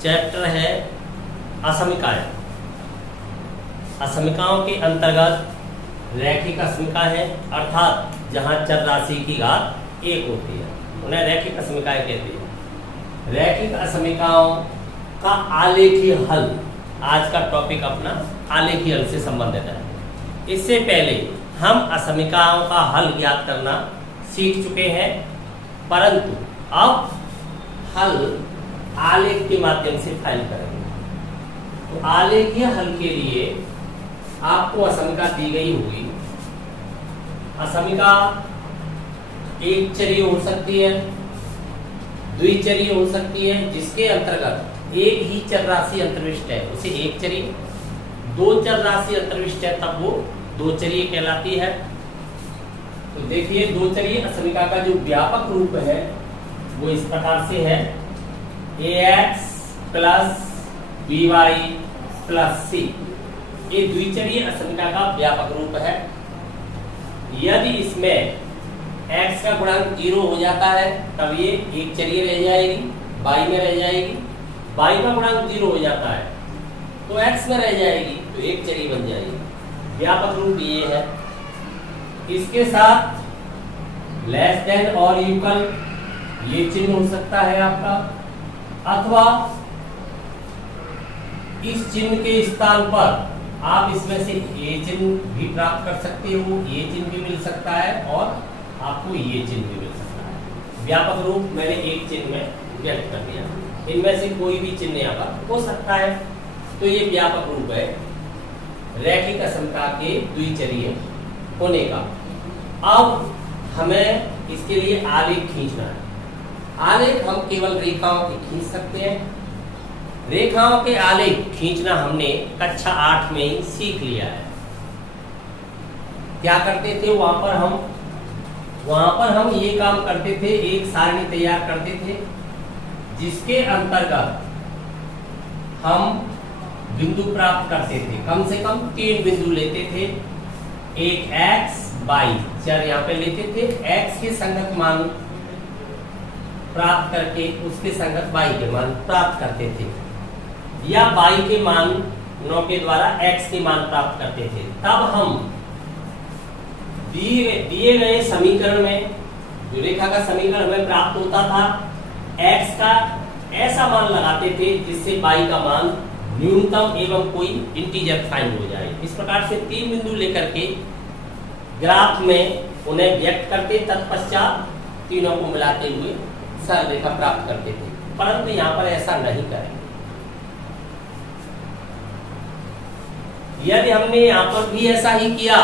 Chapter है असमिकाएं। असमिकाओं के अंतर्गत रैखिक असमिका है, अर्थात जहां चर राशि की घात 1 होती है उन्हें रैखिक असमिकाएं कहते हैं। रैखिक असमिकाओं का आलेखीय हल, आज का टॉपिक अपना आलेखीय हल से संबंधित है। इससे पहले हम असमिकाओं का हल ज्ञात करना सीख चुके हैं, परंतु अब हल आलेख के माध्यम से फाइल करेंगे। तो आलेखीय हल के लिए आपको असमिका दी गई होगी। असमिका एक चरीय हो सकती है, द्विचरीय हो सकती है, जिसके अंतर्गत एक ही चर राशि अंतर्विष्ट है उसे एक चरीय, दो चर राशि अंतर्विष्ट है तब वो दो चरीय कहलाती है। तो देखिए दो चरीय असमिका का जो व्यापक रूप है वो इस प्रकार से है, ax plus by plus c। ये द्विचरीय असमिका का व्यापक रूप है। यदि इसमें x का गुणांक 0 हो जाता है तब ये एक चरीय रह जाएगी, y में रह जाएगी। y का गुणांक 0 हो जाता है तो x में रह जाएगी, तो एक चरीय बन जाएगी। व्यापक रूप ये है। इसके साथ लेस देन और इक्वल ये चिन्ह हो सकता है आपका, अथवा इस चिन्ह के स्थान पर आप इसमें से ये चिन्ह भी प्राप्त कर सकते हो, ये चिन्ह भी मिल सकता है और आपको ये चिन्ह भी मिल सकता है। व्यापक रूप मैंने एक चिन्ह में व्यक्त कर दिया, इनमें से कोई भी चिन्ह यहाँ पर हो सकता है। तो ये व्यापक रूप है रैखिक असमिका के द्विचरीय होने का। अब हमें इसके लिए आलेख खींचना है। आलेख हम केवल रेखाओं के खींच सकते हैं। रेखाओं के आलेख खींचना हमने कक्षा 8 में ही सीख लिया है। क्या करते थे वहां पर हम ये काम करते थे, एक सारणी तैयार करते थे जिसके अंतर्गत हम बिंदु प्राप्त करते थे। कम से कम 3 बिंदु लेते थे। एक x y चर यहाँ पे लेते थे, x के संगत मान प्राप्त करके उसके संगत y के मान प्राप्त करते थे, या y के मान के द्वारा x के मान प्राप्त करते थे। तब हम दिए गए समीकरण में, जो रेखा का समीकरण हमें प्राप्त होता था, x का ऐसा मान लगाते थे जिससे y का मान न्यूनतम एवं कोई इंटीजर फाइंड हो जाए। इस प्रकार से 3 बिंदु लेकर के ग्राफ में उन्हें व्यक्त करते, तत्पश्चात तीनों को मिलाते हुए सरल रेखा प्राप्त करते थे। परंतु यहाँ पर ऐसा नहीं करेंगे। यदि हमने यहाँ पर भी ऐसा ही किया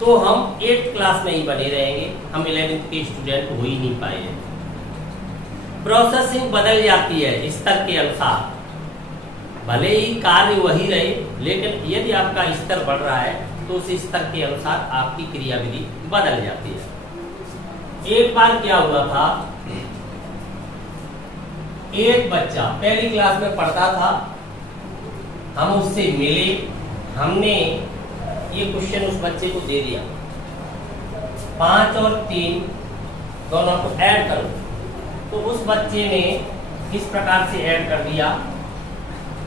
तो हम 8th क्लास में ही बने रहेंगे, हम 11th के स्टूडेंट हो ही नहीं पाएंगे। प्रोसेसिंग बदल जाती है स्तर के अनुसार, भले ही कार्य वही रहे, लेकिन यदि आपका स्तर बढ़ रहा है तो उस स्तर के अनुसार आपकी क्रियाविधि बदल जाती है। एक बार क्या हुआ था, एक बच्चा पहली क्लास में पढ़ता था, हम उससे मिले, हमने ये क्वेश्चन उस बच्चे को दे दिया, 5 और 3 दोनों को ऐड करो। तो उस बच्चे ने इस प्रकार से ऐड कर दिया।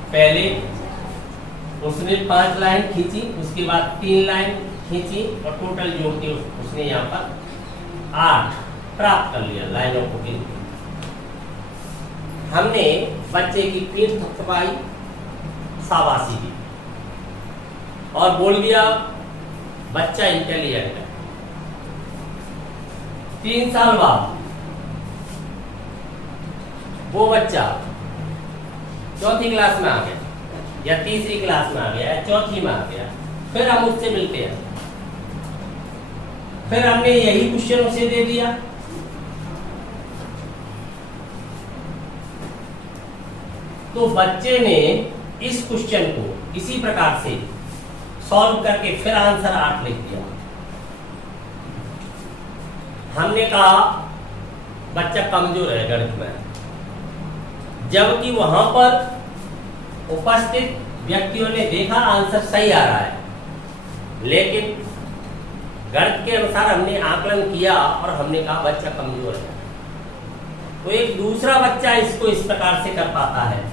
पहले उसने 5 लाइन खींची, उसके बाद 3 लाइन खींची और टोटल जोड़ के उसने यहाँ पर 8 प्राप्त कर लिया लाइनों को गिन के। हमने बच्चे की पीठ थपथपाई, शाबाशी दी और बोल दिया बच्चा इंटेलिजेंट है। 3 साल बाद वो बच्चा 4थी क्लास में आ गया, या 3री क्लास में आ गया, या 4थी में आ गया। फिर हम उससे मिलते हैं, फिर हमने यही क्वेश्चन उसे दे दिया। तो बच्चे ने इस क्वेश्चन को इसी प्रकार से सॉल्व करके फिर आंसर 8 लिख दिया। हमने कहा बच्चा कमजोर है गणित में, जबकि वहां पर उपस्थित व्यक्तियों ने देखा आंसर सही आ रहा है, लेकिन गणित के अनुसार हमने आकलन किया और हमने कहा बच्चा कमजोर है। तो एक दूसरा बच्चा इसको इस प्रकार से कर पाता है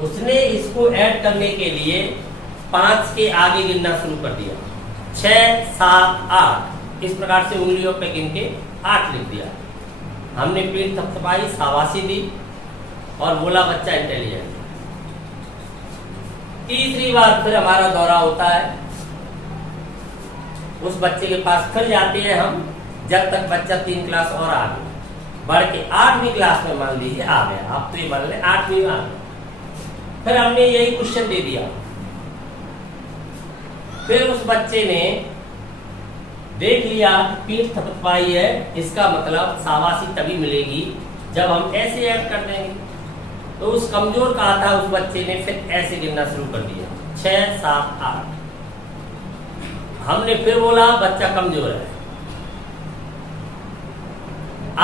उसने इसको ऐड करने के लिए 5 के आगे गिनना शुरू कर दिया, 6, 7, 8, इस प्रकार से उंगलियों पे गिन के 8 लिख दिया। हमने पीठ थपथपाई, शाबाशी दी और बोला बच्चा इंटेलिजेंट। तीसरी बार फिर हमारा दौरा होता है, उस बच्चे के पास फिर जाते हैं हम, जब तक बच्चा 3 क्लास और आ गया, बढ़ के 8वीं क्लास में मान लीजिए आ गया, आप तो ये मान लें 8वीं में आ गया। फिर हमने यही क्वेश्चन दे दिया, फिर उस बच्चे ने देख लिया पीठ थपथपाई है, इसका मतलब शाबाशी तभी मिलेगी जब हम ऐसे ऐड कर देंगे। तो उस कमजोर कहा था उस बच्चे ने फिर ऐसे गिनना शुरू कर दिया, 6, 7, 8। हमने फिर बोला बच्चा कमजोर है।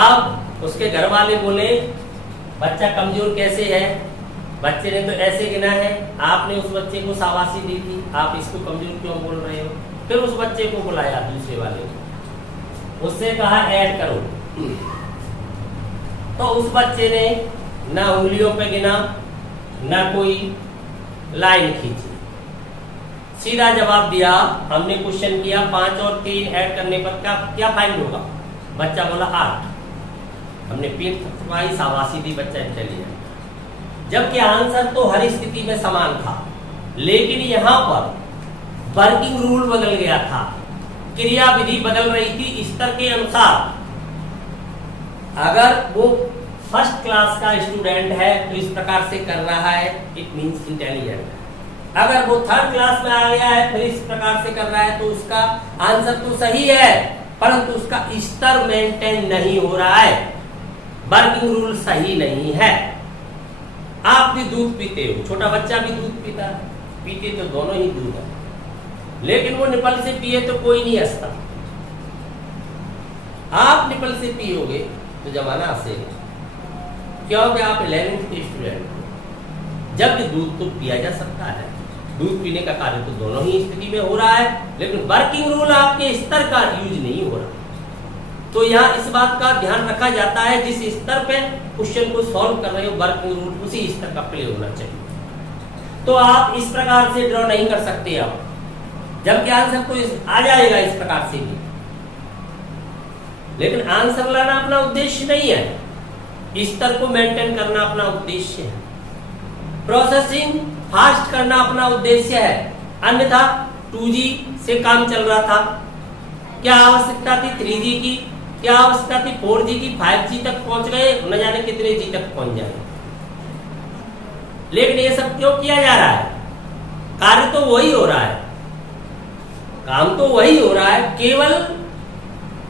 अब उसके घर वाले बोले बच्चा कमजोर कैसे है, बच्चे ने तो ऐसे गिना है, आपने उस बच्चे को शाबाशी दी थी, आप इसको कमजोर क्यों बोल रहे हो। फिर उस बच्चे को बुलाया दूसरे वाले को, उससे कहा ऐड करो। तो उस बच्चे ने ना उंगलियों पे गिना, ना कोई लाइन खींची, सीधा जवाब दिया। हमने क्वेश्चन किया 5 और 3 ऐड करने पर क्या फाइंड होगा, बच्चा बोला 8। हमने पीठ थपथपाई, शाबाशी दी, बच्चा इंटेलिजेंट। जबकि आंसर तो हर स्थिति में समान था, लेकिन यहाँ पर वर्किंग रूल बदल गया था, क्रिया विधि बदल रही थी स्तर के अनुसार। अगर वो फर्स्ट क्लास का स्टूडेंट है तो इस प्रकार से कर रहा है, इट मींस इंटेलिजेंट है। अगर वो 3rd क्लास में आ गया है फिर इस प्रकार से कर रहा है तो उसका आंसर तो सही है, परंतु उसका स्तर मेंटेन नहीं हो रहा है, वर्किंग रूल सही नहीं है। आप भी दूध पीते हो, छोटा बच्चा भी दूध पीता है, पीते तो दोनों ही दूध है, लेकिन वो निपल से पिए तो कोई नहीं हंसता। आप निपल से पियोगे तो जमाना हंसेगा, क्योंकि आप 11th के स्टूडेंट हो। जब भी दूध तो पिया जा सकता है, दूध पीने का कार्य तो दोनों ही स्थिति में हो रहा है, लेकिन वर्किंग रूल आपके स्तर का यूज नहीं हो रहा। तो यहाँ इस बात का ध्यान रखा जाता है, जिस स्तर पे क्वेश्चन को सॉल्व कर रहे हो वर्किंग रूल उसी स्तर का प्ले होना चाहिए। तो आप इस प्रकार से ड्रॉ नहीं कर सकते आप, जबकि आंसर तो आ जाएगा इस प्रकार से भी, लेकिन आंसर लाना अपना उद्देश्य नहीं है, स्तर को मेंटेन करना अपना उद्देश्य है, प्रोसेसिंग फास्ट करना अपना उद्देश्य है। अन्यथा 2G से काम चल रहा था, क्या आवश्यकता थी 3G की, क्या आवश्यकता थी 4G की, 5G तक पहुंच गए, न जाने कितने G तक पहुंच जाए। लेकिन ये सब क्यों किया जा रहा है, कार्य तो वही हो रहा है, काम तो वही हो रहा है, केवल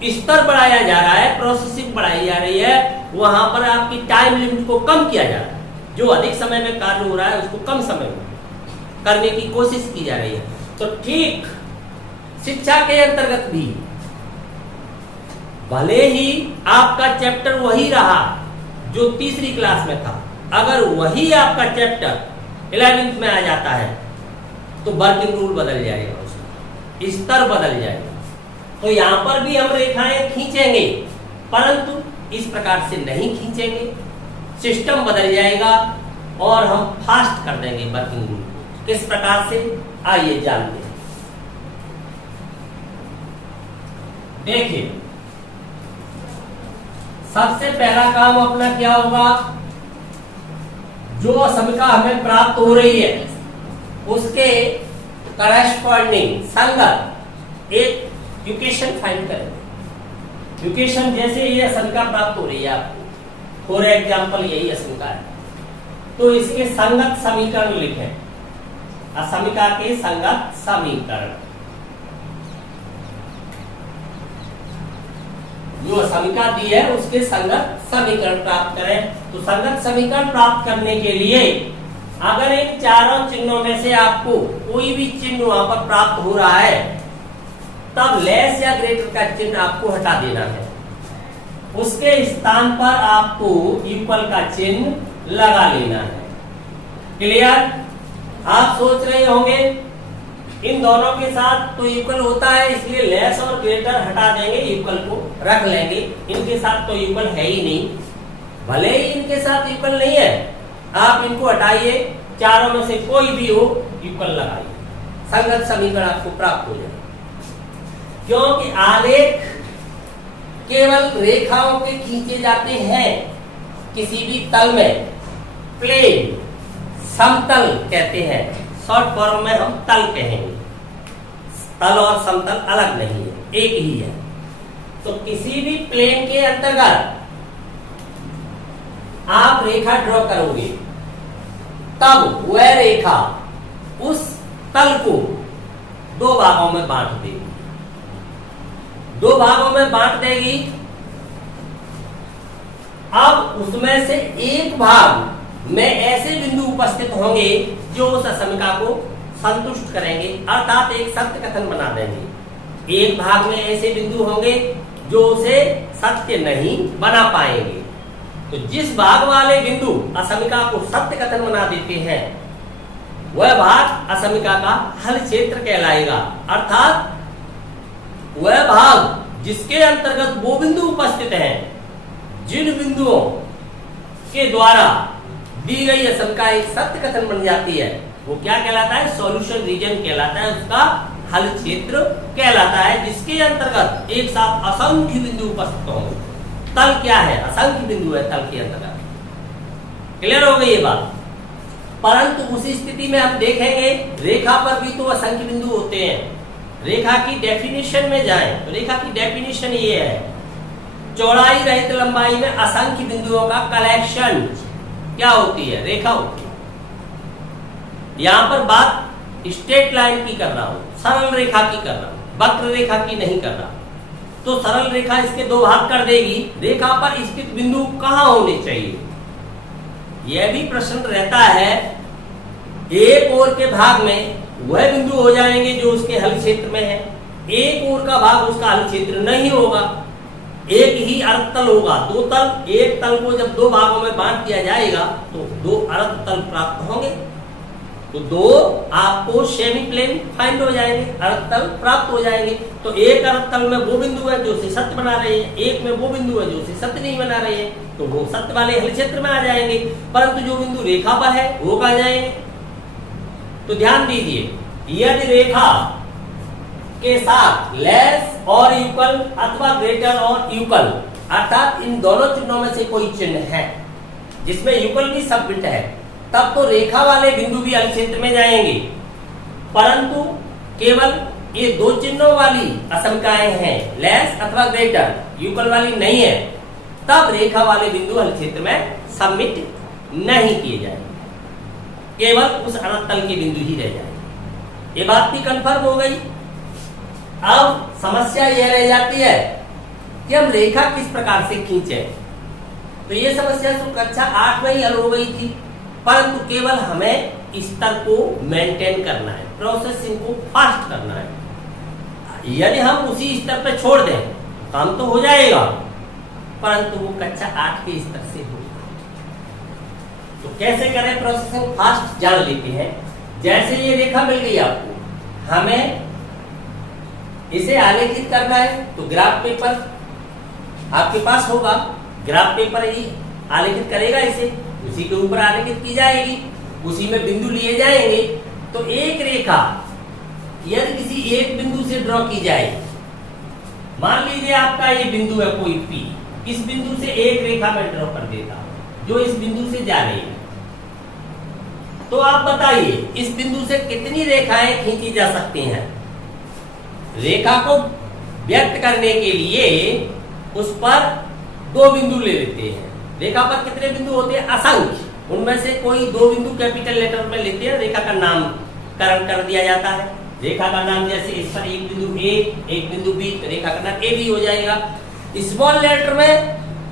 स्तर बढ़ाया जा रहा है, प्रोसेसिंग बढ़ाई जा रही है, वहां पर आपकी टाइम लिमिट को कम किया जा रहा है। जो अधिक समय में कार्य हो रहा है उसको कम समय में करने की कोशिश की जा रही है। तो ठीक शिक्षा के अंतर्गत भी भले ही आपका चैप्टर वही रहा जो 3री क्लास में था, अगर वही आपका चैप्टर 11th में आ जाता है तो वर्किंग रूल बदल जाएगा, उसका स्तर बदल जाएगा। तो यहाँ पर भी हम रेखाएं खींचेंगे, परंतु इस प्रकार से नहीं खींचेंगे, सिस्टम बदल जाएगा और हम फास्ट कर देंगे वर्किंग रूल। किस प्रकार से, आइए जानते हैं। देखिए, सबसे पहला काम अपना क्या होगा, जो असमिका हमें प्राप्त हो रही है उसके करस्पॉन्डिंग संगत एक इक्वेशन फाइंड करें। इक्वेशन जैसे ये असमिका प्राप्त हो रही है आपको, फॉर एग्जाम्पल यही असमिका है, तो इसके संगत समीकरण लिखें, असमिका के संगत समीकरण। जो असमिका दी है उसके संगत समीकरण प्राप्त करें। तो संगत समीकरण प्राप्त करने के लिए अगर इन चारों चिन्हों में से आपको कोई भी चिन्ह वहां पर प्राप्त हो रहा है, तब लेस या ग्रेटर का चिन्ह आपको हटा देना है, उसके स्थान पर आपको इक्वल का चिन्ह लगा लेना है। क्लियर? आप सोच रहे होंगे इन दोनों के साथ तो इक्वल होता है, इसलिए लेस और ग्रेटर हटा देंगे, इक्वल को रख लेंगे। इनके साथ तो इक्वल है ही नहीं, भले ही इनके साथ इक्वल नहीं है, आप इनको हटाइए, चारों में से कोई भी हो इक्वल लगाइए, संगत समीकरण आपको प्राप्त हो जाएगा। क्योंकि आलेख केवल रेखाओं के खींचे जाते हैं किसी भी तल में, प्लेन समतल कहते हैं, शॉर्ट फॉर्म में हम तल कहेंगे। तल और समतल अलग नहीं है, एक ही है। तो किसी भी प्लेन के अंतर्गत आप रेखा ड्रॉ करोगे, तब वह रेखा उस तल को दो भागों में बांट देगी। दो भागों में बांट देगी। अब उसमें से एक भाग में ऐसे बिंदु उपस्थित होंगे जो उस असमिका को संतुष्ट करेंगे, अर्थात एक सत्य कथन बना देंगे। एक भाग में ऐसे बिंदु होंगे जो उसे सत्य नहीं बना पाएंगे। तो जिस भाग वाले बिंदु असमिका को सत्य कथन बना देते हैं, वह भाग असमिका का हल क्षेत्र कहलाएगा। अर्थात वह भाग जिसके अंतर्गत वो बिंदु उपस्थित हैं, जिन बिंदुओं के द्वारा दी गई असमिका एक सत्य कथन बन जाती है, वो क्या कहलाता है? सॉल्यूशन रीजन कहलाता है, उसका हल क्षेत्र कहलाता है, जिसके अंतर्गत एक साथ असंख्य बिंदु उपस्थित होंगे। तल क्या है? असंख्य बिंदु है तल के अंतर्गत। क्लियर हो गई ये बात? परंतु उसी स्थिति में हम देखेंगे रेखा पर भी तो असंख्य बिंदु होते हैं। रेखा की डेफिनेशन में जाएं तो रेखा की डेफिनेशन ये है, चौड़ाई रहित लंबाई में असंख्य बिंदुओं का कलेक्शन क्या होती है? रेखा होती है। यहां पर बात स्ट्रेट लाइन की कर रहा हूं, सरल रेखा की कर रहा हूं, वक्र रेखा की नहीं कर रहा। तो सरल रेखा इसके दो भाग कर देगी। रेखा पर स्थित बिंदु कहां होने चाहिए? यह भी प्रश्न रहता है। एक ओर के भाग में वह बिंदु हो जाएंगे जो उसके हल क्षेत्र में है, एक ओर का भाग उसका हल क्षेत्र नहीं होगा। एक ही अर्ध तल होगा, दो तल, एक तल को जब दो भागों में बांट दिया जाएगा तो दो अर्ध तल प्राप्त होंगे। तो दो आपको सेमी प्लेन फाइंड हो जाएंगे, अर्ध तल प्राप्त हो जाएंगे। तो एक अर्ध तल में वो बिंदु है जो उसे सत्य बना रहे हैं, एक में वो बिंदु है जो उसे सत्य नहीं बना रहे हैं, तो वो सत्य वाले हल क्षेत्र में आ जाएंगे। परंतु जो बिंदु रेखा पर है वो कहां जाएंगे? तो ध्यान दीजिए, यदि रेखा के साथ लेस और इक्वल अथवा ग्रेटर और इक्वल, अर्थात इन दोनों चिन्हों में से कोई चिन्ह है जिसमें इक्वल भी सबमिट है, तब तो रेखा वाले बिंदु भी हल क्षेत्र में जाएंगे। परंतु केवल ये दो चिन्हों वाली असमिकाएं हैं, लेस अथवा ग्रेटर, इक्वल वाली नहीं है, तब रेखा वाले बिंदु हल क्षेत्र में सबमिट नहीं किए जाएंगे, केवल उस अर्ध तल के बिंदु ही रह जाएंगे। ये बात भी कंफर्म हो गई। अब समस्या यह रह जाती है कि हम रेखा किस प्रकार से खींचे। तो ये समस्या तो कक्षा 8 में ही हल हो गई थी, परंतु केवल हमें स्तर को मेंटेन करना है, प्रोसेसिंग को फास्ट करना है। यदि हम उसी स्तर पर छोड़ दें काम तो हो जाएगा, परंतु वो कक्षा 8 के स्तर से होगा। तो कैसे करें प्रोसेसिंग फास्ट, जान लेते हैं। जैसे ये रेखा मिल गई आपको, हमें इसे आलेखित करना है, तो ग्राफ पेपर आपके पास होगा, ग्राफ पेपर ही आलेखित करेगा इसे, उसी के ऊपर आलेखित की जाएगी, उसी में बिंदु लिए जाएंगे। तो एक रेखा यदि किसी एक बिंदु से ड्रॉ की जाए, मान लीजिए आपका ये बिंदु है कोई P, इस बिंदु से एक रेखा मैं ड्रॉ कर देता हूं जो इस बिंदु से जा रही है। तो आप बताइए इस बिंदु से कितनी रेखाएं खींची जा सकती हैं? रेखा को व्यक्त करने के लिए उस पर दो बिंदु ले लेते हैं। रेखा पर कितने बिंदु होते हैं? असंख्य। उनमें से कोई दो बिंदु कैपिटल लेटर में लेते हैं, रेखा का नामकरण कर दिया जाता है। रेखा का नाम जैसे इस पर एक बिंदु A, एक बिंदु B, तो रेखा का नाम A भी हो जाएगा। स्मॉल लेटर में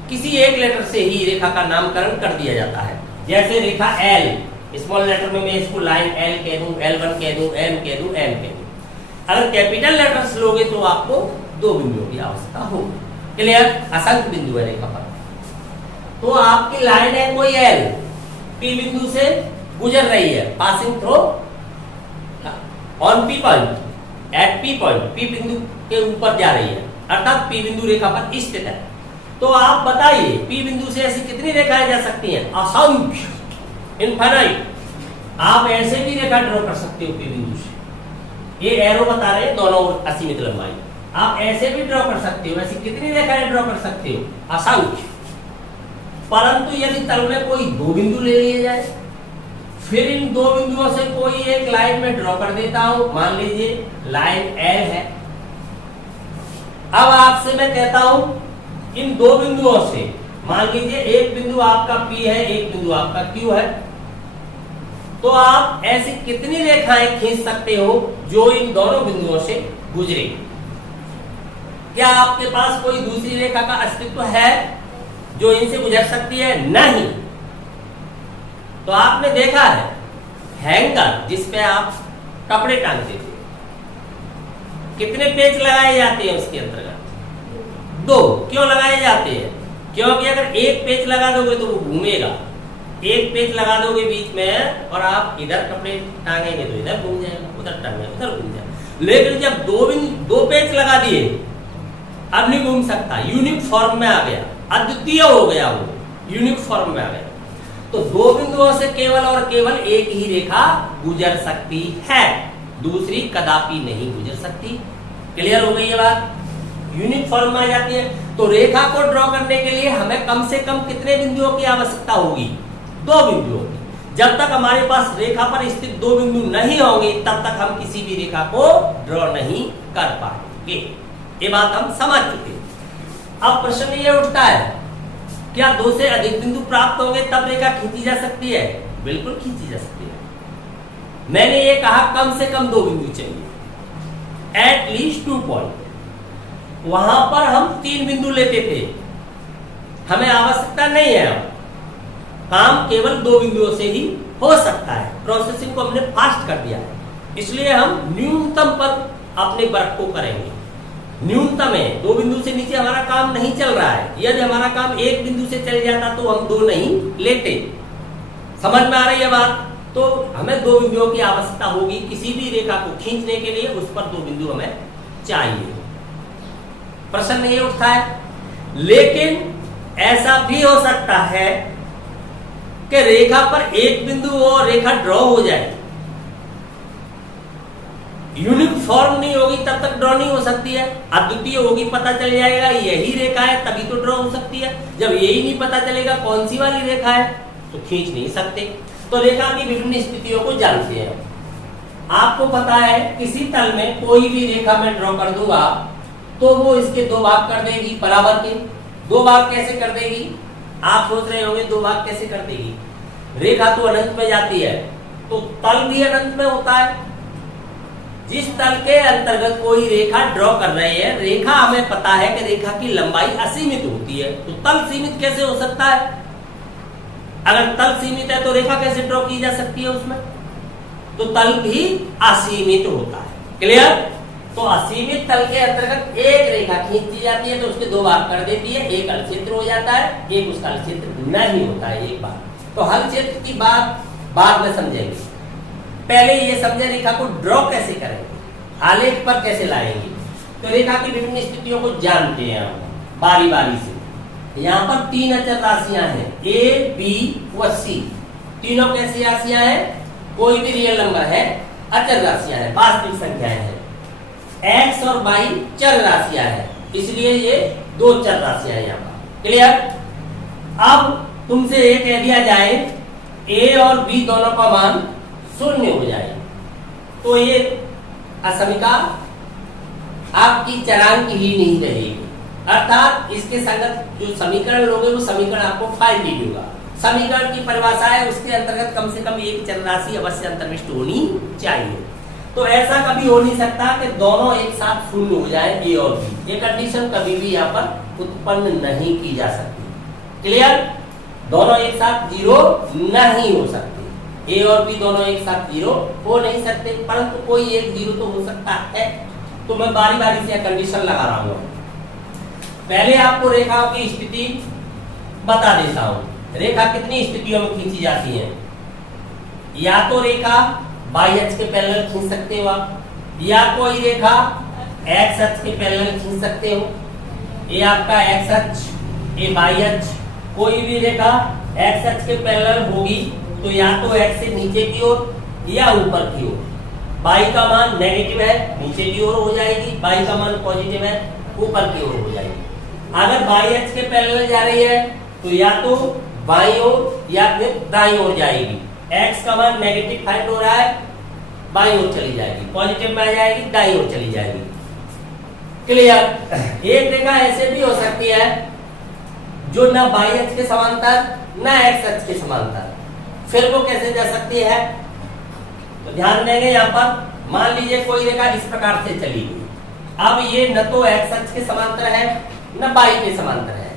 किसी एक लेटर से ही रेखा का नामकरण कर दिया जाता है। जैसे रेखा L, स्मॉल लेटर में मैं इसको लाइन L कह दूं, L1 कह दूं, M कह दूं, M कह दूं। अगर कैपिटल लेटर्स लोगे तो आपको दो बिंदुओं की आवश्यकता होगी। क्लियर? असंख्य बिंदु है रेखा पर। तो आपकी लाइन है कोई L, P बिंदु से गुजर रही है, passing through on P point, at P point, P बिंदु के ऊपर जा रही है, अर्थात P बिंदु रेखा पर स्थित है। तो आप बताइए P बिंदु से ऐसी कितनी रेखाएं जा सकती हैं? असंख्य, इनफाइनाइट। आप ऐसे भी रेखा ड्रॉ कर सकते हो P बिंदु से, ये एरो बता रहे हैं दोनों ओर असीमित लंबाई। आप ऐसे भी ड्रॉ कर सकते हो, ऐसी कितनी रेखाएं ड्रॉ कर सकते हो? असंख्य। परंतु यदि तल में कोई दो बिंदु ले लिए जाए, फिर इन दो बिंदुओं से कोई एक लाइन में ड्रॉ कर देता हूं, मान लीजिए लाइन L है। अब आपसे मैं कहता हूं इन दो बिंदुओं से, मान लीजिए एक बिंदु आपका P है, एक बिंदु आपका Q है, तो आप ऐसी कितनी रेखाएं खींच सकते हो जो इन दोनों बिंदुओं से गुजरे? क्या आपके पास कोई दूसरी रेखा का अस्तित्व है जो इनसे गुजर सकती है? नहीं। तो आपने देखा है हैंगर जिस पे आप कपड़े टांगते थे, कितने पेच लगाए जाते हैं उसके अंतर्गत? 2। क्यों लगाए जाते हैं? क्योंकि अगर एक पेच लगा दोगे तो वो घूमेगा, एक पेच लगा दोगे बीच में और आप इधर कपड़े टांगेंगे तो इधर घूम जाएगा, उधर टांगेंगे उधर घूम जाएगा। लेकिन जब दो पेच लगा दिए, अब नहीं घूम सकता, यूनिक फॉर्म में आ गया, अद्वितीय हो गया, वो यूनिक फॉर्म में आ गया। तो दो बिंदुओं से केवल और केवल एक ही रेखा गुजर सकती है, दूसरी कदापि नहीं गुजर सकती। क्लियर हो गई ये बात? यूनिक फॉर्म में आ जाती है। तो रेखा को ड्रॉ करने के लिए हमें कम से कम कितने बिंदुओं की आवश्यकता होगी? 2 बिंदुओं की। जब तक हमारे पास रेखा पर स्थित 2 बिंदु नहीं होंगे, तब तक हम किसी भी रेखा को ड्रॉ नहीं कर पाएंगे। ये बात हम समझ चुके। अब प्रश्न ये उठता है, क्या 2 से अधिक बिंदु प्राप्त होंगे तब रेखा खींची जा सकती है? बिल्कुल खींची जा सकती है। मैंने ये कहा कम से कम 2 बिंदु चाहिए, एटलीस्ट 2 पॉइंट। वहां पर हम 3 बिंदु लेते थे, हमें आवश्यकता नहीं है। अब काम केवल 2 बिंदुओं से ही हो सकता है। प्रोसेसिंग को हमने फास्ट कर दिया है, इसलिए हम न्यूनतम पर अपने वर्क को करेंगे। न्यूनतम है, 2 बिंदु से नीचे हमारा काम नहीं चल रहा है। यदि हमारा काम 1 बिंदु से चल जाता तो हम 2 नहीं लेते। समझ में आ रही है बात? तो हमें 2 बिंदुओं की आवश्यकता होगी किसी भी रेखा को खींचने के लिए, उस पर 2 बिंदु हमें चाहिए। प्रश्न ये उठता है, लेकिन ऐसा भी हो सकता है कि रेखा पर एक बिंदु और रेखा ड्रॉ हो जाए, यूनिक फॉर्म नहीं होगी तब तक ड्रॉ नहीं हो सकती है। अद्वितीय होगी, पता चल जाएगा यही रेखा है, तभी तो ड्रॉ हो सकती है। जब यही नहीं पता चलेगा कौन सी वाली रेखा है, तो खींच नहीं सकते। तो रेखा की विभिन्न स्थितियों को जानते हैं। आपको पता है किसी तल में कोई भी रेखा मैं ड्रॉ कर दूंगा तो वो इसके 2 भाग कर देगी बराबर के। 2 भाग कैसे कर देगी? आप सोच रहे होंगे 2 भाग कैसे कर देगी? रेखा तो अनंत में जाती है, तो तल भी अनंत में होता है। जिस तल के अंतर्गत कोई रेखा ड्रॉ कर रहे हैं, रेखा हमें पता है कि रेखा की लंबाई असीमित होती है, तो तल सीमित कैसे हो सकता है? अगर तल सीमित है तो रेखा कैसे ड्रॉ की जा सकती है उसमें? तो तल भी असीमित होता है। क्लियर? तो असीमित तल के अंतर्गत एक रेखा खींची जाती है तो उसके 2 भाग कर देती है, एक हल क्षेत्र हो जाता है, एक उसका हल क्षेत्र नहीं होता है। एक बात तो हल क्षेत्र की बात बाद में समझेंगे, पहले ये समझे रेखा को ड्रॉ कैसे करेंगे, आलेख पर कैसे लाएंगे। तो रेखा की विभिन्न स्थितियों को जानते हैं हम बारी बारी से। यहाँ पर 3 अचर राशियां हैं, A, B व C। तीनों कैसी राशियां हैं? कोई भी रियल नंबर है, अचर राशियां हैं, वास्तविक संख्याएं हैं। X और Y चर राशियां हैं, इसलिए ये 2 चर राशियां हैं यहाँ पर। क्लियर? अब तुमसे ये कह दिया जाए A और B दोनों का मान 0 हो जाए, तो ये असमिका आपकी चरांक ही नहीं रहेगी। अर्थात इसके संगत जो समीकरण लोगे वो समीकरण आपको फाइनली होगा। समीकरण की परिभाषा है, उसके अंतर्गत कम से कम एक चर राशि अवश्य अंतर्विष्ट होनी चाहिए। तो ऐसा कभी हो नहीं सकता कि दोनों एक साथ 0 हो जाए A और B। ये कंडीशन कभी भी यहाँ पर उत्पन्न नहीं की जा सकती। क्लियर? दोनों एक साथ 0 नहीं हो सकते। A और B दोनों एक साथ 0 हो नहीं सकते, परंतु कोई एक 0 तो हो सकता है। तो मैं बारी बारी से कंडीशन लगा रहा हूँ। पहले आपको रेखाओं की स्थिति बता देता हूँ। रेखा कितनी स्थितियों में खींची जाती है? या तो रेखा बाई अक्ष के पैरेलल खींच सकते हो आप, या कोई रेखा एक्स अक्ष के पैरेलल खींच सकते हो। ये आपका एक्स अक्ष, ये बाई अक्ष। कोई भी रेखा एक्स अक्ष के पैरेलल होगी तो या तो x से नीचे की ओर या ऊपर की ओर। y का मान नेगेटिव है, नीचे की ओर हो जाएगी, y का मान पॉजिटिव है, ऊपर की ओर हो जाएगी। अगर y x के पैरेलल जा रही है तो या तो बाईं ओर या फिर दाईं ओर जाएगी। x का मान नेगेटिव फाइंड हो रहा है, बाईं ओर चली जाएगी, पॉजिटिव में आ जाएगी, दाईं ओर चली जाएगी। क्लियर। एक रेखा ऐसे भी हो सकती है जो ना y अक्ष के समांतर ना x अक्ष के समांतर, फिर वो कैसे जा सकती है? तो ध्यान देंगे यहाँ पर, मान लीजिए कोई रेखा इस प्रकार से चली गई। अब ये न तो x अक्ष के समांतर है न y के समांतर है।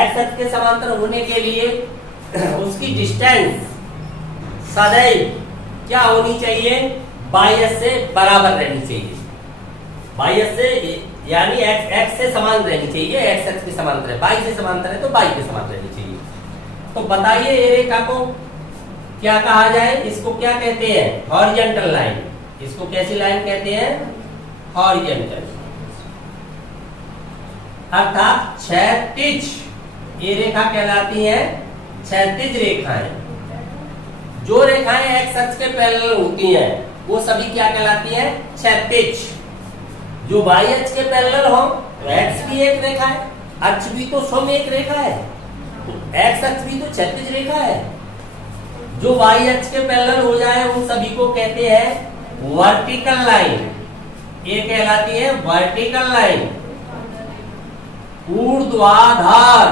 x अक्ष के समांतर होने के लिए उसकी डिस्टेंस सदैव क्या होनी चाहिए? y से बराबर रहनी चाहिए। y से यानी x से समान रहनी चाहिए, x अक्ष के समांतर है, y से समांतर है तो y के समान रहनी चाहिए। तो बताइए ये रेखा को क्या कहा जाए? इसको क्या कहते हैं? Horizontal line. इसको कैसी लाइन कहते हैं? हॉरिजॉन्टल, अर्थात क्षैतिज। ये रेखा कहलाती है क्षैतिज रेखाएं। जो रेखाएं x अक्ष के पैरेलल होती हैं वो सभी क्या कहलाती हैं? क्षैतिज। जो y अक्ष के पैरेलल हो तो x भी एक रेखा है, अक्ष भी तो स्वयं एक रेखा है, तो x अक्ष भी तो क्षैतिज रेखा है। जो y अक्ष के पैरेलल हो जाए उन सभी को कहते हैं वर्टिकल लाइन। ये कहलाती है वर्टिकल लाइन, ऊर्ध्वाधर।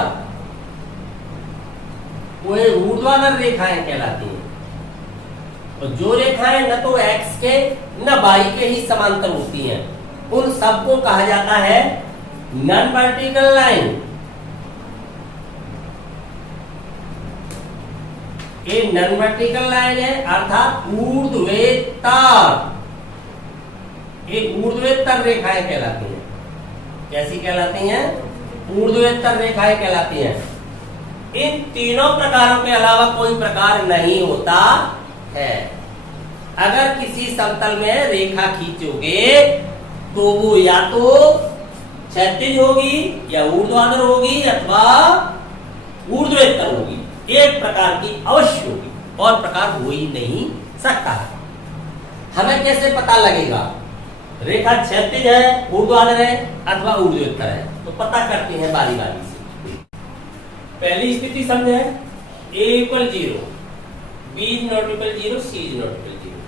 वो ऊर्ध्वाधर रेखाएं कहलाती हैं। तो जो रेखाएं न तो x के न y के ही समांतर होती हैं उन सबको कहा जाता है नॉन वर्टिकल लाइन। ये नॉन वर्टिकल लाइन है, अर्थात ऊर्ध्वेत्तर। ये ऊर्ध्वेत्तर रेखाएं कहलाती हैं। कैसी कहलाती हैं? ऊर्ध्वेत्तर रेखाएं कहलाती हैं। इन तीनों प्रकारों के अलावा कोई प्रकार नहीं होता है। अगर किसी समतल में रेखा खींचोगे तो वो या तो क्षैतिज होगी या ऊर्ध्वाधर होगी अथवा ऊर्ध्वेत्तर होगी। एक प्रकार की अवश्य होगी, और प्रकार हो ही नहीं सकता। हमें कैसे पता लगेगा रेखा क्षैतिज है, ऊर्ध्वाधर है अथवा ऊर्ध्वेत्तर है? तो पता करते हैं बारी बारी से। पहली स्थिति समझे, a = 0, b ≠ 0, c ≠ 0।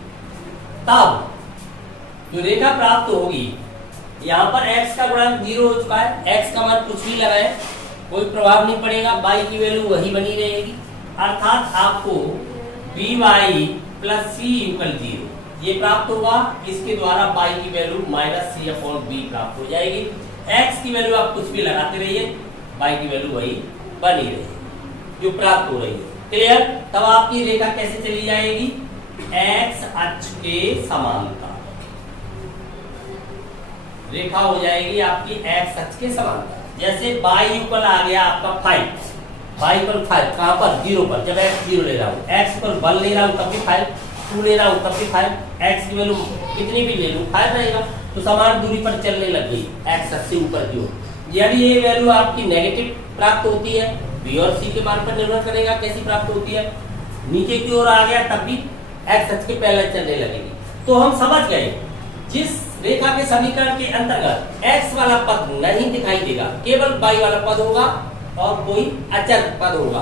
तब जो रेखा प्राप्त होगी, यहाँ पर x का गुणांक 0 हो चुका है, x का मान कुछ भी लगाए कोई प्रभाव नहीं पड़ेगा, y की वैल्यू वही बनी रहेगी। अर्थात आपको by + c = 0 ये प्राप्त होगा। इसके द्वारा y की वैल्यू -c/b प्राप्त हो जाएगी। x की वैल्यू आप कुछ भी लगाते रहिए, y की वैल्यू वही बनी रहेगी जो प्राप्त हो रही है। क्लियर। तब आपकी रेखा कैसे चली जाएगी? x अक्ष के समांतर रेखा हो जाएगी आपकी, x अक्ष के समांतर। जैसे y = आ गया आपका 5, y = 5 कहां पर? 0 पर। जब x 0 ले रहा हूं, x पर 1 ले रहा हूं तब भी 5, 2 ले रहा हूं तब भी 5, x की वैल्यू कितनी भी ले लूं 5 रहेगा। तो समान दूरी पर चलने लग गई x अक्ष से ऊपर की ओर। यदि ये वैल्यू आपकी नेगेटिव प्राप्त होती है, b और c के मान पर निर्भर करेगा कैसी प्राप्त होती है। नीचे की ओर आ गया तब भी x अक्ष के पैरेलल चलने लगेगी। तो हम समझ गए, जिस रेखा के समीकरण के अंतर्गत x वाला पद नहीं दिखाई देगा, केवल y वाला पद होगा और कोई अचर पद होगा,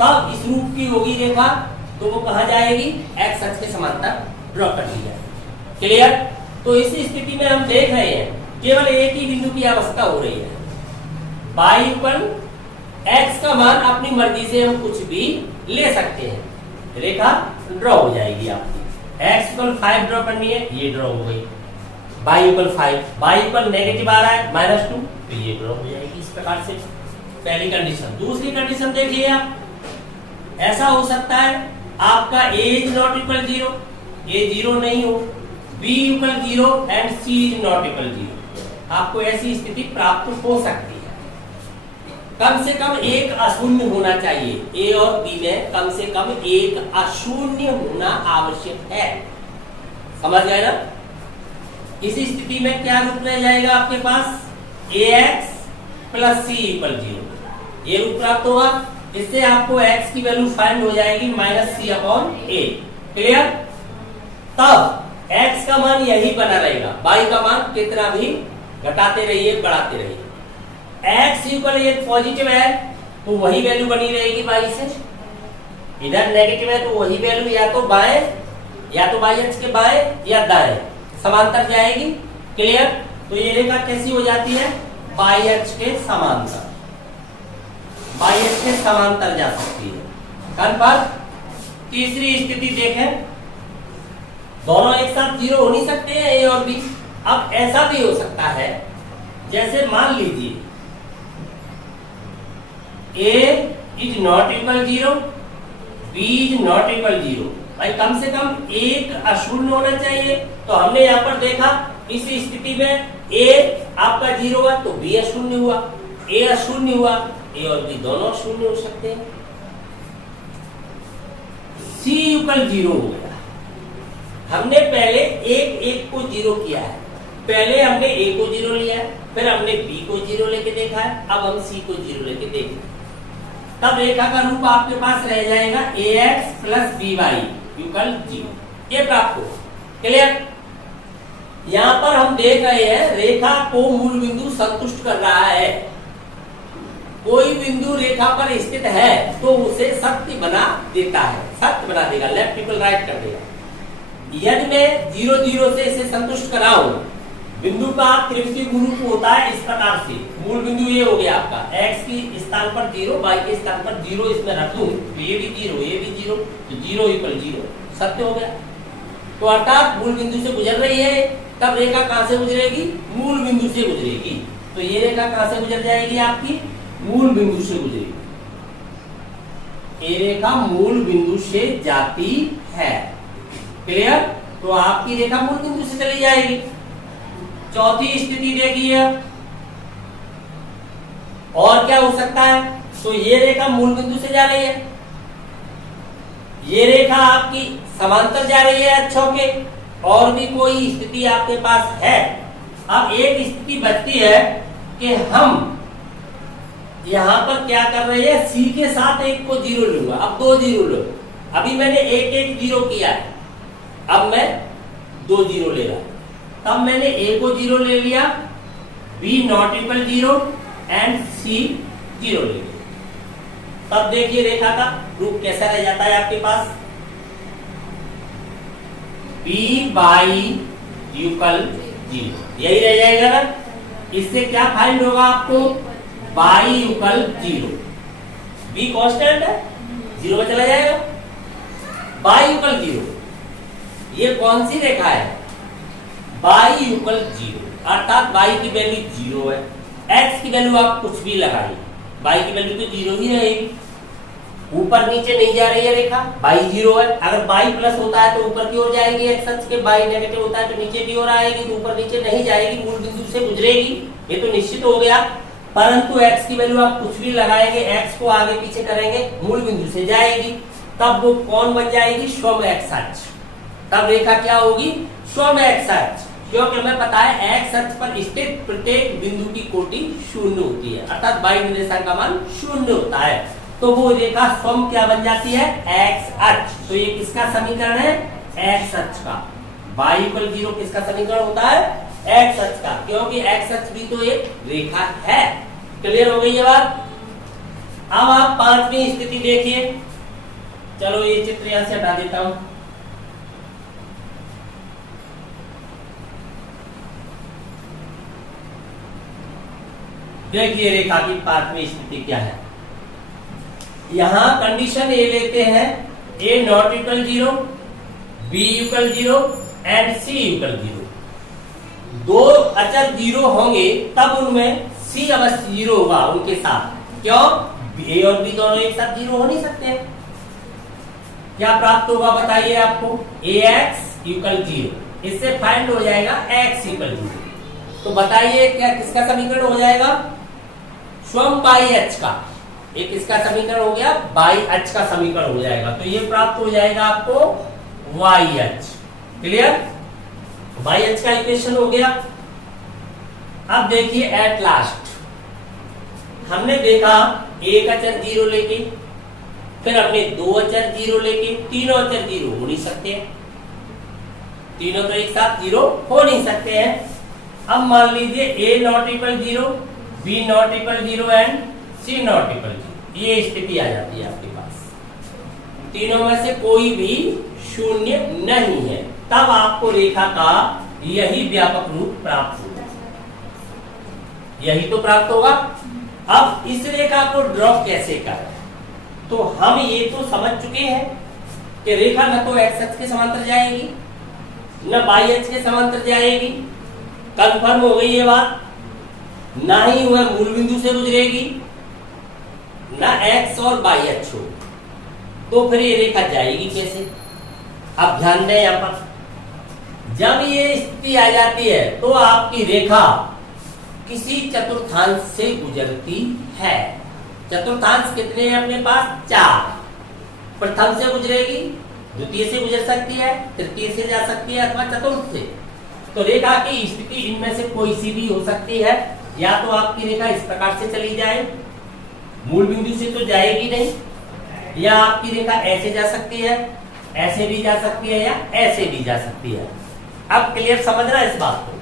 तब इस रूप की होगी रेखा, तो वो कहा जाएगी? x अक्ष के समांतर ड्रॉ कर ली जाएगी। क्लियर। तो इस स्थिति में हम देख रहे हैं केवल एक ही बिंदु की अवस्था हो रही है। y = x का मान अपनी मर्जी से हम कुछ भी ले सकते हैं, रेखा ड्रॉ हो जाएगी आपकी। x = 5 ड्रॉ करनी है, ये ड्रॉ हो गई। y = 5, y नेगेटिव आ रहा है -2, तो ये ड्रॉ हो जाएगी। इस प्रकार से पहली कंडीशन। दूसरी कंडीशन देखिए आप, ऐसा हो सकता है आपका a ≠ 0, a 0 नहीं हो, b = 0 एंड c ≠ 0। आपको ऐसी स्थिति प्राप्त हो सकती है। कम से कम एक अशून्य होना चाहिए, a और b में कम से कम एक अशून्य होना आवश्यक है। समझ गए ना? इस स्थिति में क्या रूप रह जाएगा आपके पास? ax + c = 0 ये रूप प्राप्त होगा। इससे आपको x की वैल्यू फाइंड हो जाएगी -c/a। क्लियर? तब x का मान यही बना रहेगा, y का मान कितना भी घटाते रहिए बढ़ाते रहिए। x इक्वल एक पॉजिटिव है तो वही वैल्यू बनी रहेगी y से, इधर नेगेटिव है तो वही वैल्यू या तो बाएं या तो y अक्ष के बाएं या दाएं समांतर जाएगी। क्लियर? तो ये रेखा कैसी हो जाती है? y अक्ष के समांतर, y अक्ष के समांतर जा सकती है। कन्फर्म? तीसरी स्थिति देखें, दोनों एक साथ जीरो हो नहीं सकते हैं ए और बी। अब ऐसा भी हो सकता है, जैसे मान लीजिए A is not equal zero, B is not equal zero. भाई कम से कम एक अशून्य होना चाहिए। तो हमने यहाँ पर देखा इस स्थिति में ए आपका जीरो हुआ तो बी अशून्य हुआ, ए अशून्य हुआ, ए और बी दोनों शून्य हो सकते हैं। सी इक्वल जीरो हो गया। हमने पहले एक एक को जीरो किया है, पहले हमने ए को जीरो लिया है, फिर हमने बी को जीरो लेके देखा है, अब हम सी को जीरो लेके देखें। तब रेखा का रूप आपके पास रह जाएगा ax प्लस by इक्वल 0। ये प्राप्त हो। क्लियर? यहां पर हम देख रहे हैं रेखा को मूल बिंदु संतुष्ट कर रहा है। कोई बिंदु रेखा पर स्थित है तो उसे सत्य बना देता है, सत्य बना देगा, लेफ्ट इक्वल राइट कर देगा। यदि मैं 0 0 से इसे संतुष्ट कराऊं, बिंदु का त्रिविमीय गुणक होता है इस प्रकार से। मूल बिंदु ये हो गया आपका, x के स्थान पर 0, y के स्थान पर 0 इसमें रख दूं तो ये भी 0, ये भी 0, तो 0 इक्वल 0 सत्य हो गया। तो अर्थात मूल बिंदु से गुजर रही है, तब रेखा कहां से गुजरेगी? मूल बिंदु से गुजरेगी। तो ये रेखा कहां से गुजर जाएगी? आपकी मूल बिंदु से गुजरेगी। ये रेखा मूल बिंदु से जाती है। क्लियर? तो आपकी रेखा मूल बिंदु से चली जाएगी। चौथी स्थिति देखिए, और क्या हो सकता है? तो ये रेखा मूल बिंदु से जा रही है, ये रेखा आपकी समांतर जा रही है अक्षों के, और भी कोई स्थिति आपके पास है। अब एक स्थिति बचती है कि हम यहां पर क्या कर रहे हैं, सी के साथ एक को जीरो लूंगा। अब 2 जीरो लो, अभी मैंने एक एक जीरो किया है, अब मैं 2 जीरो ले रहा हूं। तब मैंने ए को जीरो ले लिया, B not equal zero and C zero ले लिया। तब देखिए रेखा का रूप कैसा रह जाता है आपके पास, बी बाई इक्वल जीरो, यही रह जाएगा ना। इससे क्या फाइंड होगा आपको? By equal zero, be constant है, जीरो में चला जाएगा। बाई इक्वल जीरो, ये कौन सी रेखा है? y इक्वल 0, अर्थात y की वैल्यू 0 है। x की वैल्यू आप कुछ भी लगाइए, y की वैल्यू तो 0 ही रहेगी। ऊपर नीचे नहीं जा रही है रेखा, y 0 है। अगर y प्लस होता है तो ऊपर की ओर जाएगी x अक्ष के, y नेगेटिव होता है तो नीचे की ओर आएगी, तो ऊपर नीचे नहीं जाएगी, मूल बिंदु से गुजरेगी, ये तो निश्चित हो गया। परंतु x की वैल्यू आप कुछ भी लगाएंगे, x को आगे पीछे करेंगे, मूल बिंदु से जाएगी, तब वो कौन बन जाएगी? स्वयं x अक्ष। तब रेखा क्या होगी? स्वयं x अक्ष, क्योंकि हमें पता है x अक्ष पर स्थित प्रत्येक बिंदु की कोटि 0 होती है, अर्थात y निर्देशांक का मान 0 होता है। तो वो रेखा स्वयं क्या बन जाती है? x अक्ष। तो ये किसका समीकरण है? x अक्ष का। y इक्वल 0 किसका समीकरण होता है? x अक्ष का, क्योंकि x अक्ष भी तो एक रेखा है। क्लियर हो गई ये बात? अब आप 5वीं स्थिति देखिए। चलो ये चित्र यहां से हटा देता हूं। देखिए रेखा की 5वीं स्थिति क्या है। यहां कंडीशन ए लेते हैं, A not equal 0, B equal 0 and C equal 0। 2 अचर 0 होंगे तब उनमें सी अवश्य 0 होगा उनके साथ। क्यों? ए और बी दोनों एक साथ 0 हो नहीं सकते। क्या प्राप्त होगा बताइए आपको? ax इक्वल 0, इससे फाइंड हो जाएगा x इक्वल 0। तो बताइए क्या किसका समीकरण हो जाएगा? स्वयं बाई अक्ष का। एक इसका समीकरण हो गया, बाई अक्ष का समीकरण हो जाएगा। तो ये प्राप्त हो जाएगा आपको वाई अक्ष। क्लियर? बाई अक्ष का इक्वेशन हो गया। अब देखिए एट लास्ट हमने देखा एक अचर 0 लेके फिर अपने दो अचर जीरो लेके तीनों अचर जीरो हो नहीं सकते हैं, तीनों तो एक साथ जीरो हो नहीं सकते हैं। अब मान लीजिए a not equal zero, b not equal zero and c not equal zero, ये स्थिति आ जाती है आपके पास, तीनों में से कोई भी शून्य नहीं है, तब आपको रेखा का यही व्यापक रूप प्राप्त होगा, यही तो प्राप्त होगा। अब इस रेखा को ड्रॉ कैसे करें, तो हम ये तो समझ चुके हैं कि रेखा न तो एक्स अक्ष के समांतर जाएगी न वाई अक्ष के समांतर जाएगी, कंफर्म हो गई ये बात, ना ही वह मूल बिंदु से गुजरेगी, ना एक्स और वाई अक्ष हो, तो फिर ये रेखा जाएगी कैसे। अब ध्यान दें यहां पर, जब ये स्थिति आ जाती है तो आपकी रेखा किसी चतुर्थांश से गुजरती है। चतुर्थांश कितने हैं अपने पास? 4। प्रथम से गुजरेगी, द्वितीय से गुजर सकती है, तृतीय से जा सकती है अथवा चतुर्थ से। तो रेखा की स्थिति इनमें से कोई सी भी हो सकती है, या तो आपकी रेखा इस प्रकार से चली जाए, मूल बिंदु से तो जाएगी नहीं, या आपकी रेखा ऐसे जा सकती है, ऐसे भी जा सकती है, या ऐसे भी जा सकती है। अब क्लियर समझना इस बात को,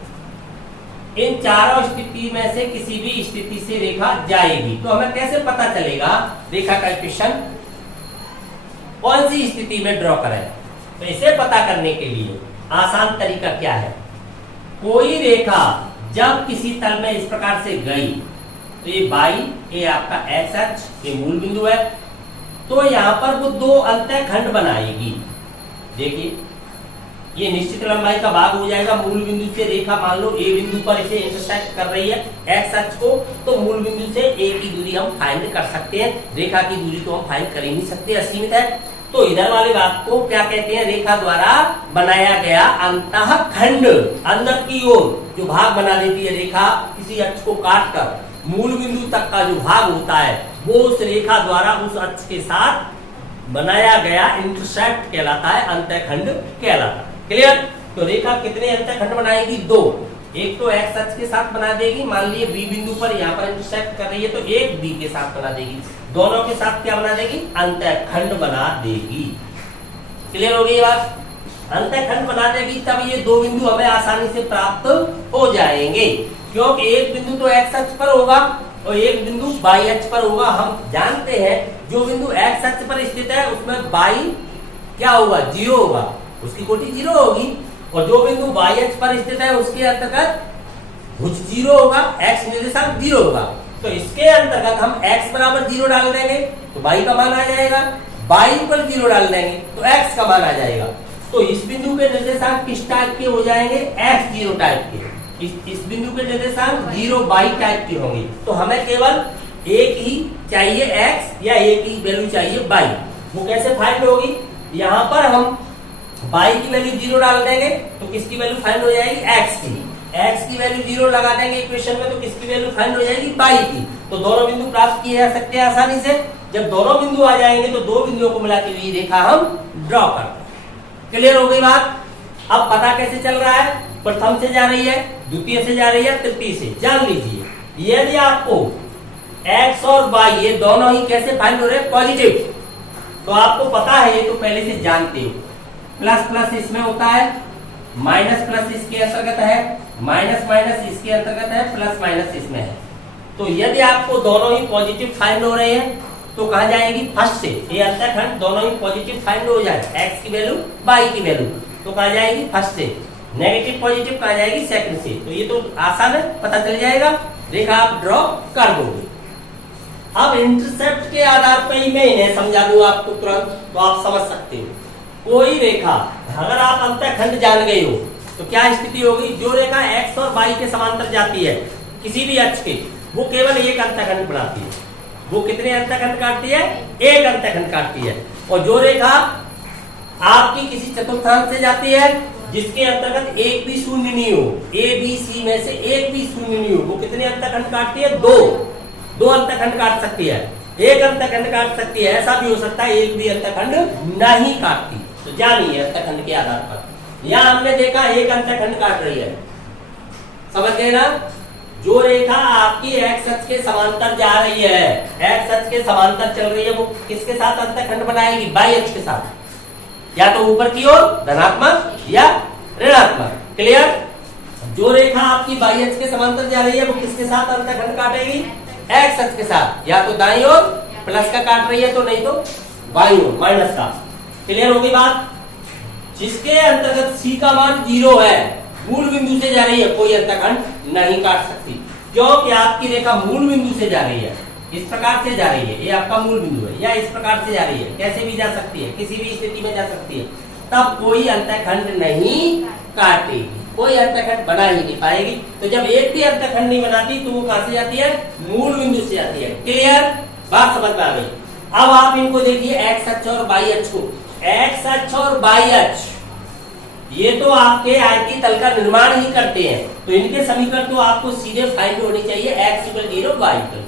इन चारों स्थिति में से किसी भी स्थिति से रेखा जाएगी। तो हमें कैसे पता चलेगा रेखा का इक्वेशन कौन सी स्थिति में ड्रॉ करें? तो इसे पता करने के लिए आसान तरीका क्या है, कोई रेखा जब किसी तल में इस प्रकार से गई, तो ये बाई, ये आपका एक्स अक्ष, ये मूल बिंदु है, तो यहां पर वो दो अंतःखंड बनाएगी। देखिए ये निश्चित लंबाई का भाग हो जाएगा, मूल बिंदु से रेखा मान लो ए बिंदु पर इसे इंटरसेक्ट कर रही है एक्स अक्ष को, तो मूल बिंदु से ए की दूरी हम फाइंड कर सकते हैं, रेखा की दूरी तो हम फाइंड कर ही नहीं सकते, असीमित है। तो इधर वाले भाग को क्या कहते हैं? रेखा द्वारा बनाया गया अंतःखंड। अंदर की ओर जो भाग बना देती है रेखा, किसी अक्ष को काट कर मूल बिंदु तक का जो भाग होता है, वो उस रेखा द्वारा उस अक्ष के साथ बनाया गया इंटरसेक्ट कहलाता है, अंतःखंड कहलाता है। क्लियर? तो रेखा कितने अंतःखंड बनाएगी? 2। एक तो एक्स अक्ष के साथ बना देगी, मान लिए बी बिंदु पर यहाँ पर इंटरसेक्ट कर रही है, तो एक बी के साथ बना देगी, दोनों के साथ क्या बना देगी? अंतःखंड बना देगी। क्लियर हो गई बात? अंतःखंड बना देगी, तब ये दो बिंदु हमें आसानी से प्राप्त हो जाएंगे, क्योंकि एक बिंदु तो एक्स अक्ष पर होगा और एक बिंदु वाई अक्ष पर होगा। हम जानते हैं जो बिंदु एक्स अक्ष पर स्थित है उसमें वाई क्या होगा? 0 होगा, उसकी कोटि 0 होगी, और जो बिंदु वाई अक्ष पर स्थित है उसके अंतर्गत भुज 0 होगा, एक्स निर्देशांक 0 होगा। तो इसके अंतर्गत हम x बराबर 0 डाल देंगे तो y का मान आ जाएगा, y इक्वल 0 डाल देंगे तो x का मान आ जाएगा। तो इस बिंदु के निर्देशांक किस टाइप के हो जाएंगे? x0 टाइप के। इस बिंदु के निर्देशांक 0 y टाइप के होंगे। तो हमें केवल एक ही चाहिए x या एक ही वैल्यू चाहिए y। वो कैसे फाइंड होगी? यहाँ पर हम y की वैल्यू 0 डाल देंगे तो किसकी वैल्यू फाइंड हो जाएगी? x की। x की वैल्यू 0 लगा देंगे इक्वेशन में तो किसकी वैल्यू फाइंड हो जाएगी? y की। तो दोनों बिंदु प्राप्त किए जा सकते हैं आसानी से। जब दोनों बिंदु आ जाएंगे तो दो बिंदुओं को मिलाती हुई रेखा हम ड्रॉ करते हैं। क्लियर हो गई बात? अब पता कैसे चल रहा है? प्रथम से जा रही है, द्वितीय से जा रही है, तृतीय से। जान लीजिए यदि आपको x और y ये दोनों ही कैसे फाइंड हो रहे हैं? पॉजिटिव। तो आपको पता है, ये तो पहले से जानते हो, प्लस प्लस इसमें होता है, माइनस प्लस इसके अंतर्गत है, माइनस माइनस इसके अंतर्गत है, प्लस माइनस इसमें है। तो यदि आपको दोनों ही पॉजिटिव फाइंड हो रहे हैं तो कहां जाएगी? फर्स्ट से। ये अंतःखंड दोनों ही पॉजिटिव फाइंड हो जाए, x की वैल्यू y की वैल्यू, तो कहां जाएगी? फर्स्ट से। नेगेटिव पॉजिटिव कहां जाएगी? सेकंड से। तो ये तो आसान है, पता चल जाएगा, रेखा आप ड्रॉ कर दोगे। अब इंटरसेप्ट के आधार पर ही मैं इन्हें समझा दूं आपको तुरंत, तो आप समझ सकते हो। कोई रेखा अगर आप अंतःखंड जान गए हो तो क्या स्थिति होगी? जो रेखा x और y के समांतर जाती है किसी भी अक्ष के, वो केवल एक अंतःखंड बनाती है। वो कितने अंतःखंड काटती है? एक अंतःखंड काटती है। और जो रेखा आपकी किसी चतुर्थांश से जाती है जिसके अंतर्गत एक भी शून्य नहीं हो, a b c में से एक भी शून्य नहीं हो, वो कितने अंतःखंड काटती है? दो अंतःखंड काट सकती है, एक अंतःखंड काट सकती है। ऐसा भी हो सकता है एक भी अंतःखंड नहीं काटती। तो जानिए अंतःखंड के आधार पर, यहाँ हमने देखा एक अंतःखंड काट रही है, समझ गए ना? जो रेखा आपकी एक्स अक्ष के समांतर जा रही है, एक्स अक्ष के समांतर चल रही है, वो किसके साथ अंतःखंड बनाएगी? बाई अक्ष के साथ, या तो ऊपर की ओर धनात्मक या ऋणात्मक। क्लियर? जो रेखा आपकी बाई अक्ष के समांतर जा रही है वो किसके साथ अंतःखंड काटेगी? एक्स अक्ष के साथ, या तो दाईं ओर प्लस का काट रही है तो नहीं तो बाईं ओर माइनस का। क्लियर होगी बात? जिसके अंतर्गत सी का मान 0 है, मूल बिंदु से जा रही है, कोई अंतःखंड नहीं काट सकती, क्योंकि आपकी रेखा मूल बिंदु से जा रही है, इस प्रकार से जा रही है, ये आपका मूल बिंदु है, या इस प्रकार से जा रही है, कैसे भी जा सकती है, किसी भी स्थिति में जा सकती है, तब कोई अंतःखंड नहीं काटेगी, कोई अंतःखंड बना ही नहीं पाएगी। तो जब एक भी अंतःखंड नहीं बनाती तो वो कहां से जाती है? मूल बिंदु से जाती है। क्लियर? बात समझ में आ गई? अब आप इनको देखिए, एक्स अक्ष और बाई अक्ष को। एक्स अक्ष और बाई अक्ष ये तो आपके आयतीय तल का निर्माण ही करते हैं, तो इनके समीकरण तो आपको सीधे फाइंड होनी चाहिए, x = 0 y = 0।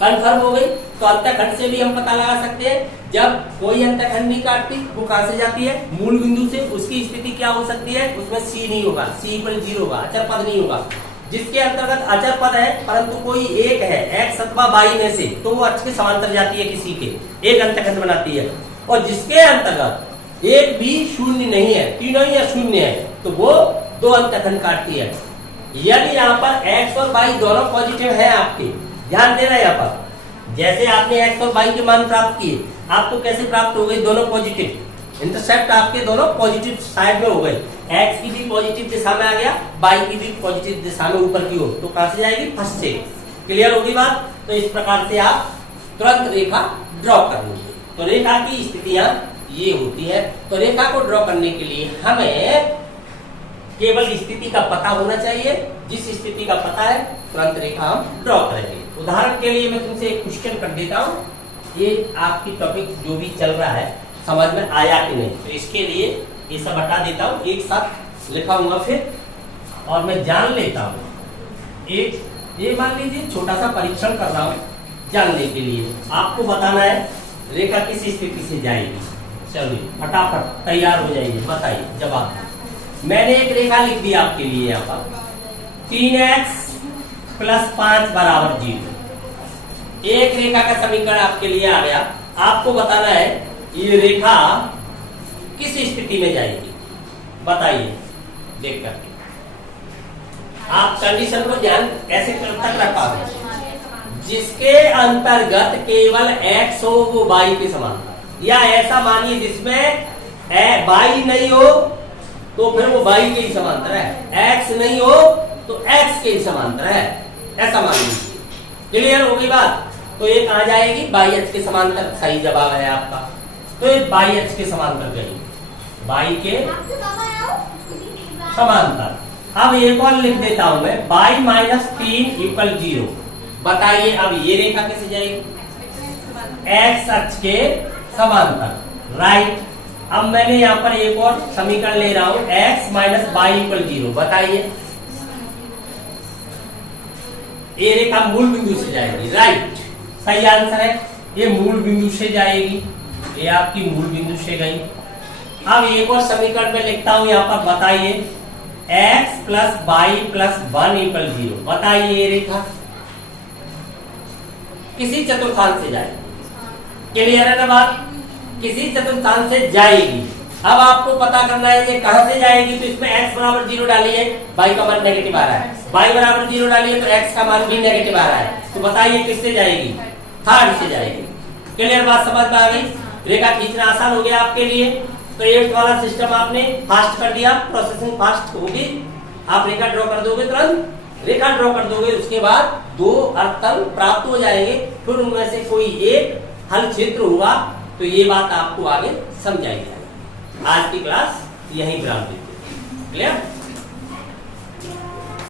कंफर्म हो गई? तो अंतःखंड से भी हम पता लगा सकते हैं, जब कोई अंतःखंड नहीं काटती वो कहां से जाती है? मूल बिंदु से। उसकी स्थिति क्या हो सकती है? उसमें c नहीं होगा, c = 0 होगा, अचर पद नहीं होगा। जिसके अंतर्गत अचर पद है परंतु कोई एक है x अथवा y में से, तो वो अक्ष के समांतर जाती है किसी के, एक अंतःखंड बनाती है। और जिसके अंतर्गत एक भी शून्य नहीं है, तीनों ही शून्य है, तो वो दो अंतःखंड काटती है। यदि यहाँ पर x और y दोनों पॉजिटिव है आपके, ध्यान देना यहाँ पर, जैसे आपने x और y के मान प्राप्त किए, आपको कैसे प्राप्त हो गए? दोनों पॉजिटिव, इंटरसेप्ट आपके दोनों पॉजिटिव साइड में हो गए, x की भी पॉजिटिव दिशा में आ गया, y की भी पॉजिटिव दिशा में ऊपर की ओर, तो कहां से जाएगी? फर्स्ट से। क्लियर होगी बात? तो इस प्रकार से आप तुरंत रेखा ड्रॉ कर लेंगे। तो रेखा की स्थितियां ये होती है। तो रेखा को ड्रॉ करने के लिए हमें केवल स्थिति का पता होना चाहिए, जिस स्थिति का पता है तुरंत रेखा हम ड्रॉ करेंगे। उदाहरण के लिए मैं तुमसे एक क्वेश्चन कर देता हूं, ये आपकी टॉपिक जो भी चल रहा है समझ में आया कि नहीं, तो इसके लिए ये सब हटा देता हूं, एक साथ लिखाऊंगा फिर और मैं जान लेता हूं। एक ये मान लीजिए छोटा सा परीक्षण कर रहा हूं जानने के लिए, आपको बताना है रेखा किस स्थिति से जाएगी। चलिए फटाफट तैयार हो जाइए, बताइए जवाब। मैंने एक रेखा लिख दी आपके लिए यहाँ पर, 3x + 5 = 0। एक रेखा का समीकरण आपके लिए आ गया। आपको बताना है ये रेखा किस स्थिति में जाएगी, बताइए देख करके। आप कंडीशन को ध्यान कैसे तक रख पाओगे? जिसके अंतर्गत केवल x हो वो y के समांतर, या ऐसा मानिए जिसमें y नहीं हो तो फिर वो y के ही समांतर है, x नहीं हो तो x के ही समांतर है, ऐसा मान लीजिए। क्लियर हो गई बात? तो ये कहां जाएगी? y अक्ष के समांतर, सही जवाब है आपका। तो ये y अक्ष के समांतर गई, y के समांतर। अब एक और लिख देता हूं मैं, y - 3 = 0। बताइए अब ये रेखा कैसे जाएगी? x अक्ष के समांतर, राइट। अब मैंने यहाँ पर एक और समीकरण ले रहा हूं, x - y = 0। बताइए ये रेखा मूल बिंदु से जाएगी, राइट, सही आंसर है। ये मूल बिंदु से जाएगी, ये आपकी मूल बिंदु से गई। अब एक और समीकरण में लिखता हूं यहाँ पर, बताइए x + y + 1 = 0। बताइए ये रेखा किसी चतुर्थांश से जाएगी। क्लियर है ना बात? किसी चतुर्थांश से जाएगी। अब आपको पता करना है ये कहां से जाएगी, तो इसमें x = 0 डालिए, y का मान नेगेटिव आ रहा है, y = 0 डालिए तो x का मान भी नेगेटिव आ रहा है। तो बताइए किससे जाएगी? थर्ड से जाएगी। क्लियर बात समझ में आ गई? रेखा खींचना आसान हो गया आपके लिए। तो 8 वाला सिस्टम आपने फास्ट कर दिया, प्रोसेसिंग फास्ट होगी, आप रेखा ड्रॉ कर दोगे, तुरंत रेखा ड्रॉ कर दोगे, उसके बाद 2 अर्थतल प्राप्त हो जाएंगे, फिर उनमें से कोई एक हल क्षेत्र हुआ, तो ये बात आपको आगे समझाई जाएगी। आज की क्लास यहीं विराम देते हैं। क्लियर?